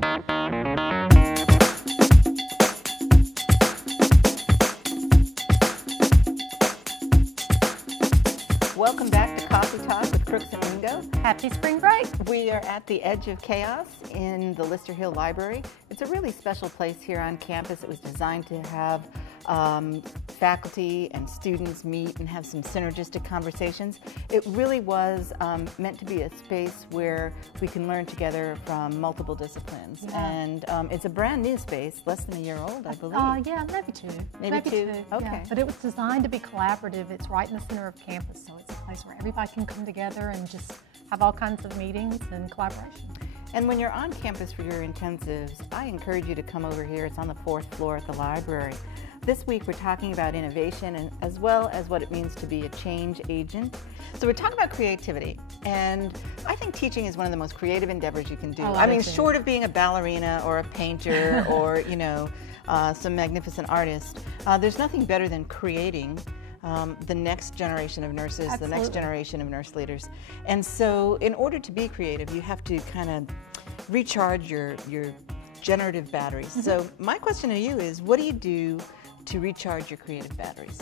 Welcome back to Coffee Talk with Crooks and Ringo. Happy spring break. We are at the edge of chaos in the Lister Hill Library. It's a really special place here on campus. It was designed to have faculty and students meet and have some synergistic conversations. It really was meant to be a space where we can learn together from multiple disciplines. Yeah. And it's a brand new space, less than a year old, I believe. Yeah, maybe two. Maybe two? Okay. Yeah. But it was designed to be collaborative. It's right in the center of campus, so it's a place where everybody can come together and just have all kinds of meetings and collaboration. And when you're on campus for your intensives, I encourage you to come over here. It's on the 4th floor at the library. This week we're talking about innovation and as well as what it means to be a change agent. So we're talking about creativity, and I think teaching is one of the most creative endeavors you can do. I mean, short of being a ballerina or a painter or, you know, some magnificent artist, there's nothing better than creating the next generation of nurses, Absolutely. the next generation of nurse leaders. And so in order to be creative, you have to kind of recharge your generative batteries. Mm-hmm. So my question to you is, what do you do to recharge your creative batteries?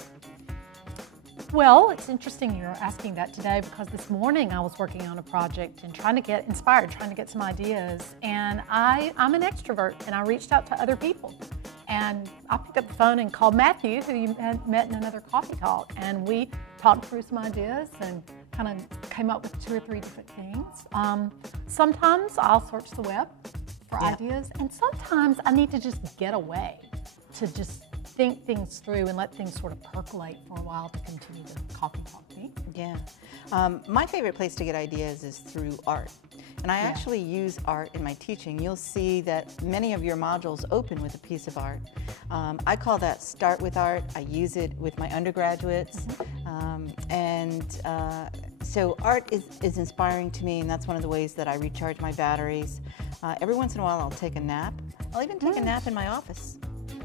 Well, it's interesting you're asking that today because this morning I was working on a project and trying to get inspired, trying to get some ideas. And I'm an extrovert, and I reached out to other people. And I picked up the phone and called Matthew, who you had met in another Coffee Talk, and we talked through some ideas and kind of came up with 2 or 3 different things. Sometimes I'll search the web for ideas, and sometimes I need to just get away to just think things through and let things sort of percolate for a while to continue the Coffee Talk thing. Yeah. My favorite place to get ideas is through art. And I actually use art in my teaching. You'll see that many of your modules open with a piece of art. I call that Start with Art. I use it with my undergraduates. So art is inspiring to me, and that's one of the ways that I recharge my batteries. Every once in a while I'll take a nap. I'll even take a nap in my office.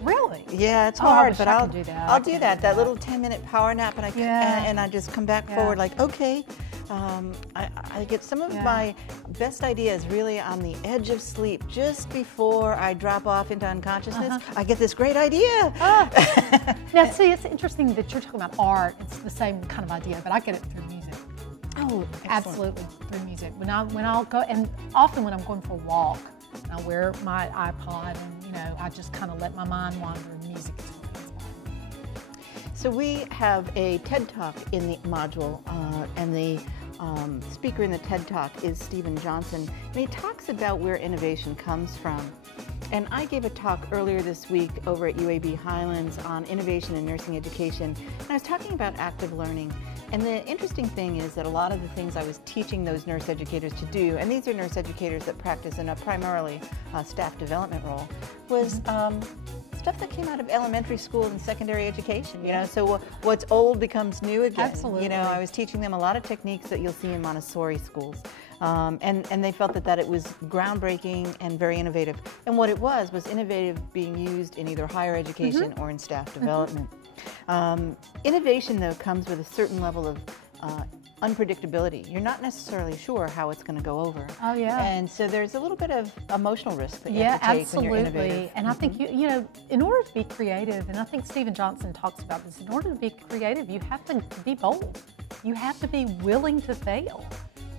Really? Yeah, it's hard, but I'll do that. I'll do that little 10-minute power nap, and I just come back forward like, okay. I get some of my best ideas really on the edge of sleep, just before I drop off into unconsciousness. I get this great idea. Now, see, it's interesting that you're talking about art. It's the same kind of idea, but I get it through music. Oh, absolutely, through music. When I'll go, and often when I'm going for a walk, I wear my iPod, and you know, I just kind of let my mind wander, and music is what inspires me. So we have a TED Talk in the module, and the speaker in the TED Talk is Steven Johnson, and he talks about where innovation comes from. And I gave a talk earlier this week over at UAB Highlands on innovation in nursing education, and I was talking about active learning. And the interesting thing is that a lot of the things I was teaching those nurse educators to do, and these are nurse educators that practice in a primarily staff development role, was stuff that came out of elementary school and secondary education. You know, so what's old becomes new again. Absolutely. You know, I was teaching them a lot of techniques that you'll see in Montessori schools. And they felt that it was groundbreaking and very innovative. And what it was innovative being used in either higher education or in staff development. Innovation, though, comes with a certain level of unpredictability. You're not necessarily sure how it's going to go over. Oh, yeah. And so there's a little bit of emotional risk that you have to take when you're innovative. And I think, you know, in order to be creative, and I think Steven Johnson talks about this, in order to be creative, you have to be bold. You have to be willing to fail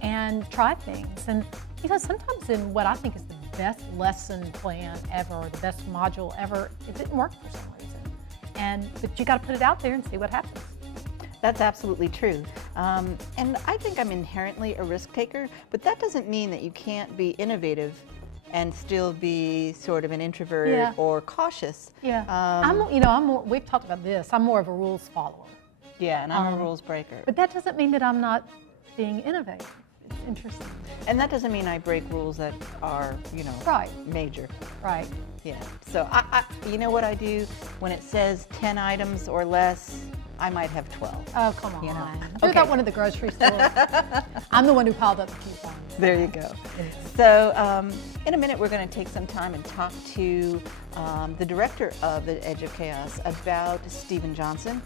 and try things. And, you know, sometimes in what I think is the best lesson plan ever, or the best module ever, it didn't work for some reason. But you got to put it out there and see what happens. That's absolutely true. And I think I'm inherently a risk taker, but that doesn't mean that you can't be innovative and still be sort of an introvert or cautious. I'm more, we've talked about this, I'm more of a rules follower. Yeah, and I'm a rules breaker. But that doesn't mean that I'm not being innovative. It's interesting. And that doesn't mean I break rules that are, you know, major. Right. Yeah. So you know what I do when it says 10 items or less, I might have 12. Oh, come on. You know? You're not one of the grocery stores. I'm the one who piled up the coupons. There you go. So in a minute, we're going to take some time and talk to the director of the Edge of Chaos about Steven Johnson.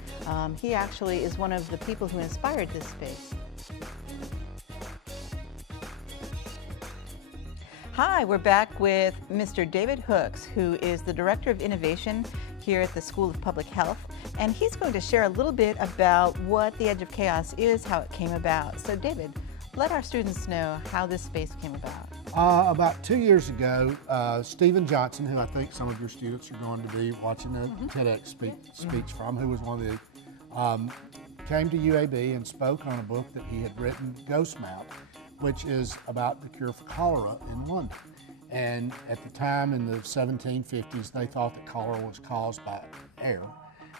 He actually is one of the people who inspired this space. Hi, we're back with Mr. David Hooks, who is the Director of Innovation here at the School of Public Health, and he's going to share a little bit about what the Edge of Chaos is, how it came about. So David, let our students know how this space came about. About 2 years ago, Stephen Johnson, who I think some of your students are going to be watching a TEDx speech from, who was one of the, came to UAB and spoke on a book that he had written, Ghost Mouth, which is about the cure for cholera in London. And at the time in the 1750s, they thought that cholera was caused by air,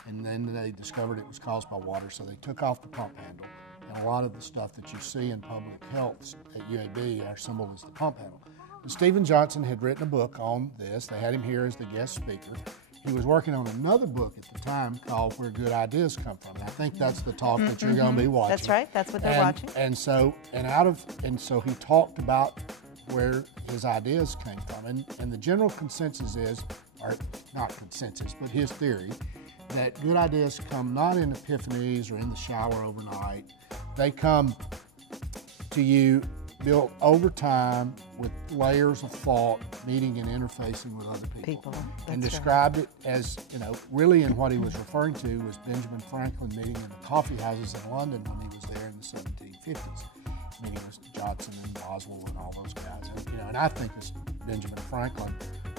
and then they discovered it was caused by water, so they took off the pump handle. And a lot of the stuff that you see in public health at UAB, our symbol is the pump handle. But Stephen Johnson had written a book on this. They had him here as the guest speaker. He was working on another book at the time called Where Good Ideas Come From. And I think that's the talk that you're going to be watching. That's right. That's what they're watching. And so he talked about where his ideas came from. And the general consensus is, or not consensus, but his theory, that good ideas come not in epiphanies or in the shower overnight. They come to you built over time with layers of thought, meeting and interfacing with other people. And described it as, really in what he was referring to was Benjamin Franklin meeting in the coffee houses in London when he was there in the 1750s. Meeting with Johnson and Boswell and all those guys. And I think it's Benjamin Franklin.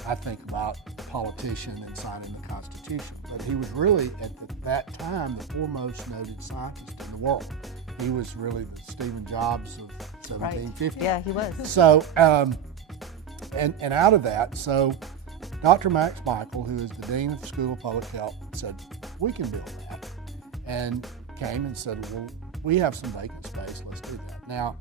I think about politician and signing the Constitution. But he was really, at that time, the foremost noted scientist in the world. He was really the Stephen Jobs of 1750. Right. Yeah, he was. So, and out of that, so Dr. Max Michael, who is the Dean of the School of Public Health, said, we can build that. And came and said, well, we have some vacant space, let's do that. Now,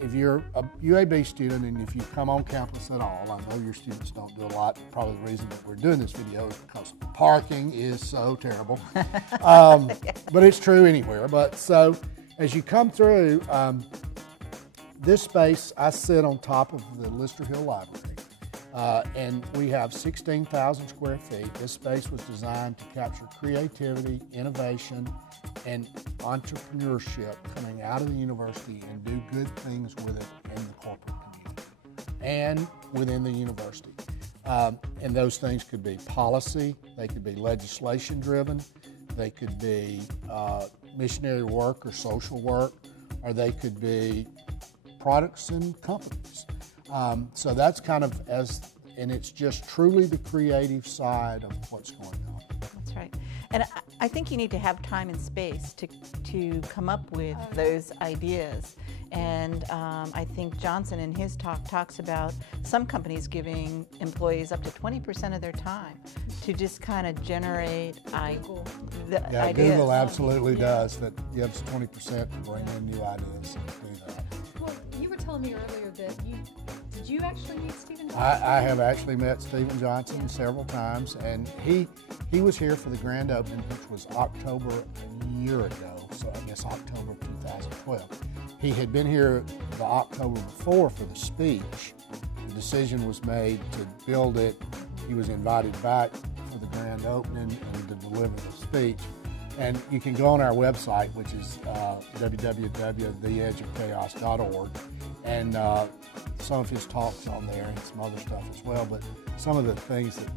if you're a UAB student and if you come on campus at all, I know your students don't do a lot. Probably the reason that we're doing this video is because parking is so terrible. But it's true anywhere. But so as you come through, this space, I sit on top of the Lister Hill Library. And we have 16,000 square feet. This space was designed to capture creativity, innovation, and entrepreneurship coming out of the university and do good things with it in the corporate community and within the university. And those things could be policy, they could be legislation driven, they could be missionary work or social work, or they could be products and companies. So that's kind of and it's just truly the creative side of what's going on. That's right. And I think you need to have time and space to come up with those ideas. And I think Johnson in his talk talks about some companies giving employees up to 20% of their time to just kind of generate ideas. Google absolutely does. That gives 20% to bring in new ideas and do that. Well, you were telling me earlier that did you actually meet Stephen Johnson? I have actually met Stephen Johnson several times, and he was here for the grand opening, which was October a year ago, so I guess October 2012. He had been here the October before for the speech. The decision was made to build it. He was invited back for the grand opening and to deliver the speech. And you can go on our website, which is www.theedgeofchaos.org, and some of his talks on there and some other stuff as well. But some of the things that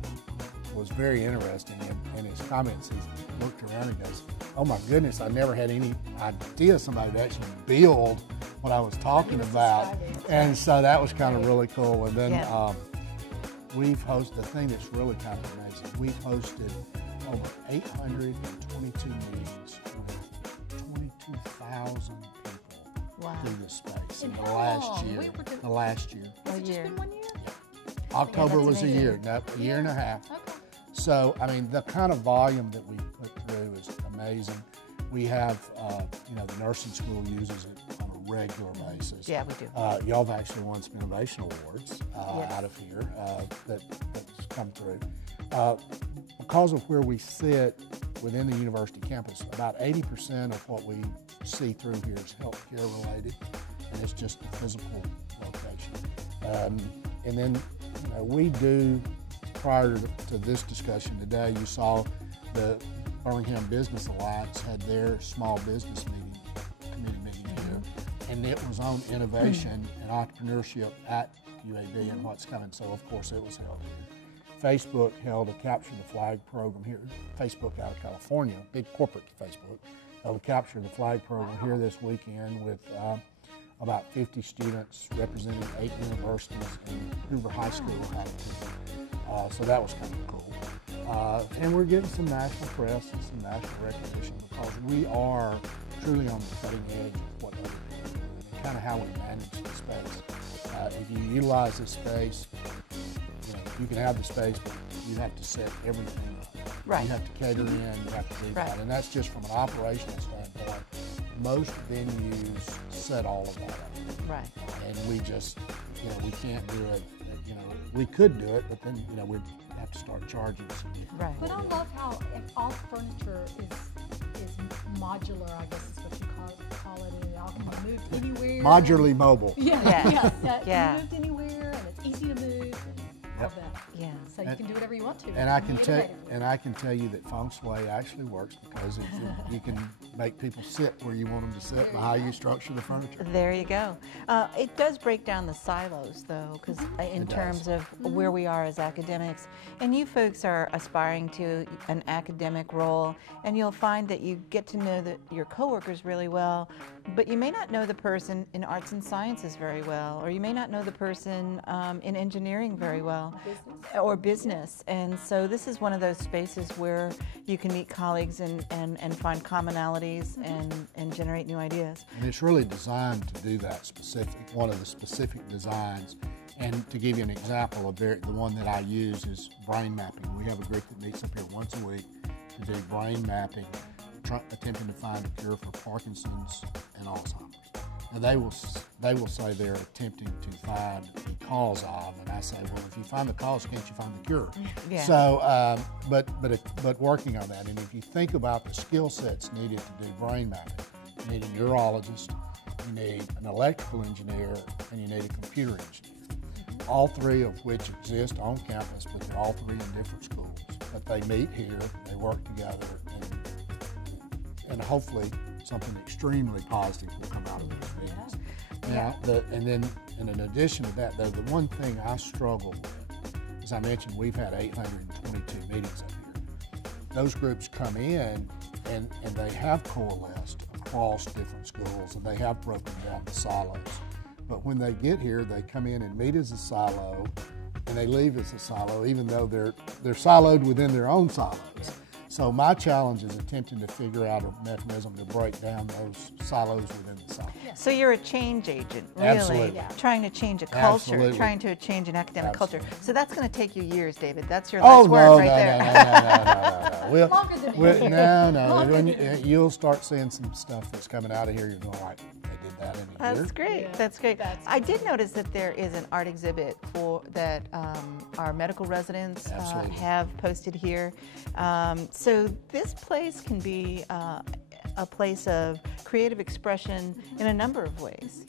was very interesting in his comments, he looked around and goes, oh my goodness, I never had any idea somebody would actually build what I was talking about. And so that was kind of really cool. And then we've hosted, the thing that's really kind of amazing, we've hosted over 822 meetings with 22,000 people through this space in the last year. The last year. Has it just been 1 year? Yeah. October was a year, a year and a half. Okay. So, I mean, the kind of volume that we put through is amazing. We have, the nursing school uses it on a regular basis. Yeah, we do. Y'all have actually won some innovation awards out of here that's come through. Because of where we sit within the university campus, about 80% of what we see through here is healthcare related, and it's just a physical location. And then we do, prior to this discussion today, you saw the Birmingham Business Alliance had their small business committee meeting here, and it was on innovation and entrepreneurship at UAB and what's coming. So of course it was held here. Facebook held a Capture the Flag program here. Facebook out of California, big corporate Facebook, held a Capture the Flag program here this weekend with about 50 students representing 8 universities, and Hoover High School had it too. So that was kind of cool. And we're getting some national press and some national recognition because we are truly on the cutting edge of what other people do and kind of how we manage the space. If you utilize this space, you can have the space, but you have to set everything up. Right. You have to cater in, you have to do that. And that's just from an operational standpoint. Most venues set all of that up. Right. And we just, we can't do it. We could do it, but then, we'd have to start charging. Right. But I love how all furniture is modular, I guess is what you call it. And it all can be moved anywhere. Modularly mobile. Yeah. Yeah. Yeah. It can be moved anywhere, and it's easy to move. All that. Yeah. So you can do whatever you want to. And I can tell you that feng shui actually works because you can make people sit where you want them to sit by how you structure the furniture. There you go. It does break down the silos, though, because in terms of where we are as academics, and you folks are aspiring to an academic role, and you'll find that you get to know your coworkers really well, but you may not know the person in arts and sciences very well, or you may not know the person in engineering very well, or business. And so this is one of those spaces where you can meet colleagues and find commonalities and generate new ideas. And it's really designed to do that one of the specific designs. And to give you an example of the one that I use is brain mapping. We have a group that meets up here once a week to do brain mapping, attempting to find a cure for Parkinson's and Alzheimer's. And they will say they're attempting to find the cause of, and I say, well, if you find the cause, can't you find the cure? Yeah. So, but working on that, and if you think about the skill sets needed to do brain mapping, you need a neurologist, you need an electrical engineer, and you need a computer engineer. All three of which exist on campus, but they're all three in different schools. But they meet here, they work together, and hopefully something extremely positive will come out of these meetings. Now, and in addition to that, though, the one thing I struggle with, as I mentioned, we've had 822 meetings up here. Those groups come in and they have coalesced across different schools and they have broken down the silos. But when they get here, they come in and meet as a silo and they leave as a silo, even though they're siloed within their own silos. So my challenge is attempting to figure out a mechanism to break down those silos within the silo. So you're a change agent, really, Absolutely. Trying to change a culture, Absolutely. trying to change an academic culture. Absolutely. So that's going to take you years, David. That's your Oh, last word right there. Longer than No. You'll start seeing some stuff that's coming out of here. You're going like, they did that in a year. That's great. Yeah, That's great. that's I did notice that there is an art exhibit that our medical residents Absolutely. have posted here. So this place can be a place of creative expression in a number of ways,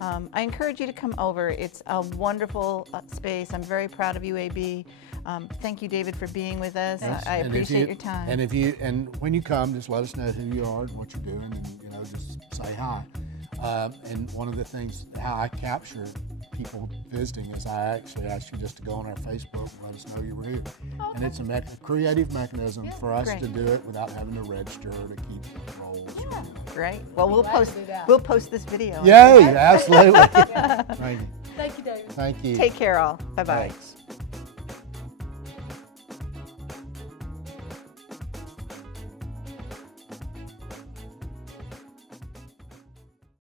I encourage you to come over. It's a wonderful space. I'm very proud of UAB. Thank you, David, for being with us. I appreciate your time. And when you come, just let us know who you are and what you're doing, and just say hi. And one of the things how I capture people visiting is I actually ask you just to go on our Facebook and let us know you were here. Okay. And it's a creative mechanism for us to do it without having to register or to keep rolls. Yeah. Great. Well, we'll post this video. Yay! Absolutely. Thank you. Thank you, David. Thank you. Take care, all. Bye-bye. Thanks.